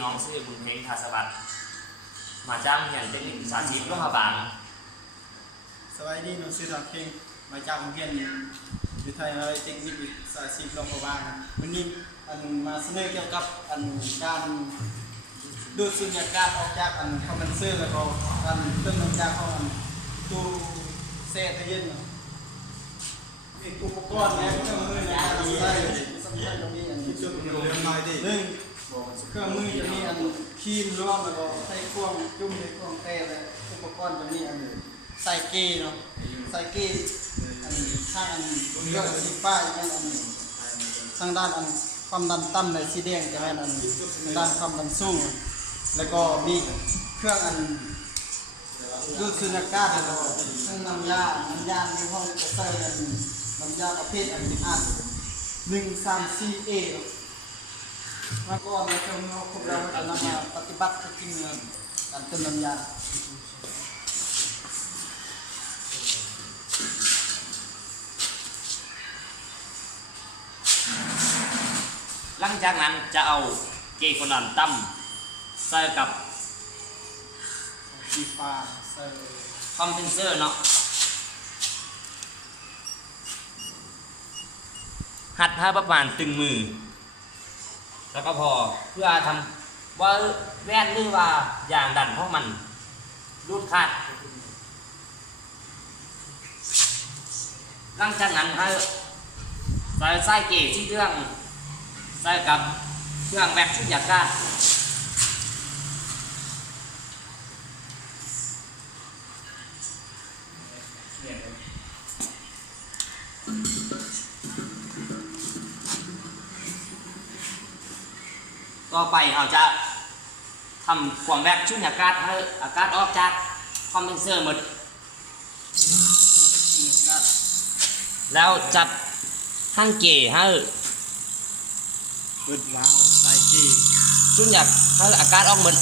น้องชื่อบุญเพ็งทาสวัสดิ์มาจ้างเรียนเทคนิควิชาชีพร่วมบางสวัสดีน้องชื่อดอกเข่งมาจากโรงเรียนวิทยาลัยเทคนิควิชาชีพร่วมบางวันนี้มาเสนอเกี่ยวกับการดูดสุญญากาศออกจากคอมเพรสเซอร์แล้วก็เครื่องน้ำยาของตู้เซตเย็นมีอุปกรณ์และเครื่องมือในการใช้สำคัญตรงนี้จุดเรื่องน้อยดิหนึ่งเครื่องมือจะมีครีมร่วมแล้วก็ใส่ควงจุ่มในควงเตะและอุปกรณ์จะมีใส่เกย์เนาะใส่เกย์ข้างเรื่องสีฟ้าอย่างนั้นทางด้านความดันต่ำในสีแดงจะเป็นทางด้านความดันสูงแล้วก็มีเครื่องดูดสุญญากาศแล้วก็เครื่องน้ำยาในห้องจะใส่น้ำยาประเภท134A แล้วก็ในเครื่องมือครบแล้วจะนำมาปฏิบัติจริงการเติมน้ำยาหลังจากนั้นจะเอาเกย์คนนั้นตั้มใส่กับสีฟ้าใส่คอมเพนเซอร์เนาะหัดให้ประมาณตึงมือแล้วก็พอเพื่อทำว่าแว่นหรือว่าอย่างดันเพราะมันรูดขาดหลังจากนั้นให้ใส่เกย์ที่เครื่องใส่กับเครื่องแบบสุญญากาศต่อไปเราจะทำความแบบสุญญากาศให้อากาศออกจากคอมเพรสเซอร์หมดแล้วจับหั่นเกย์ให้เปิดวาล์วใส่เกย์สุญญากาศให้อากาศออกหมด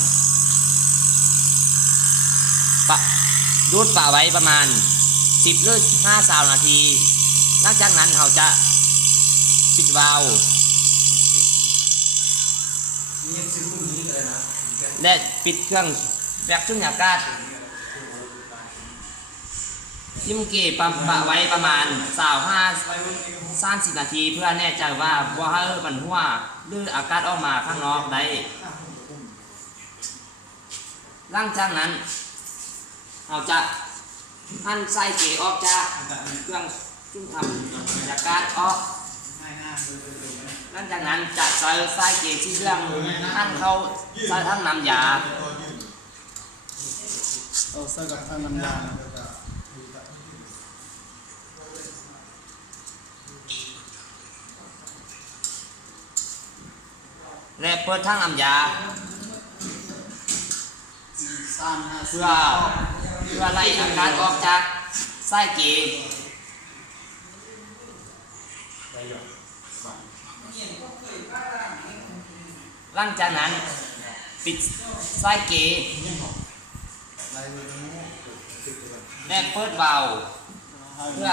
ดูดฝาไว้ประมาณ10 หรือ 15 นาทีหลังจากนั้นเราจะปิดวาล์วและปิดเครื่องแบบสุญญากาศทิมเกย์ปั๊มฝาไว้ประมาณ30 นาทีเพื่อแน่ใจว่าให้มันหัวหรืออากาศออกมาข้างนอกได้หลังจากนั้นเราจะหั่นไส้เกย์ออกจากเครื่องซึ่งทำจากการออกหลังจากนั้นจะใส่ไส้เกย์ที่เครื่องหั่นเข้าใส่ทั้งน้ำยาใส่กับทั้งน้ำยาและเปิดทั้งน้ำยาเพื่อไล่อากาศออกจากไส้เกย์หลังจากนั้นปิดไส้เกย์และเปิดวาล์วเพื่อ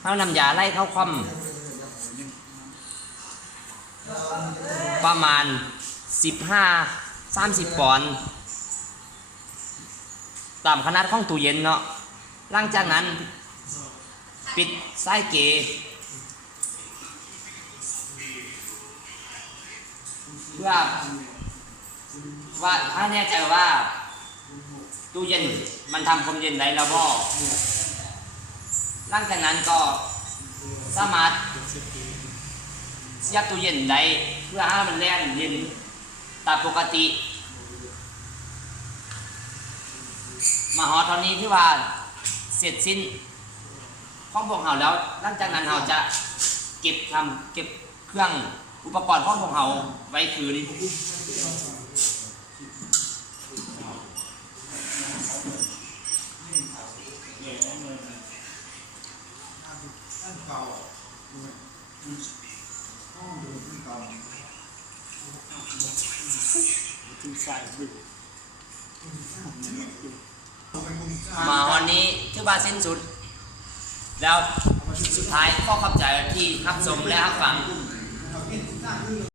ให้น้ำยาไล่เข้าคอมประมาณ15-30 ปอนด์ตามขนาดของตู้เย็นเนาะหลังจากนั้นปิดไส้เกย์เพื่อว่าถ้าแน่ใจว่าตู้เย็นมันทำความเย็นได้แล้วบ่หลังจากนั้นก็สามารถเสียบตู้เย็นได้เพื่อให้มันแล่นเย็นตามปกติมาฮอตอนนี้ที่ว่าเสร็จสิ้นของพวกเราแล้วหลังจากนั้นเราจะเก็บเครื่องอุปกรณ์ของพวกเราไว้คืนมาวันนี้ถือว่าสิ้นสุดแล้วสุดท้ายข้อขอบใจที่รับชมและรับฟัง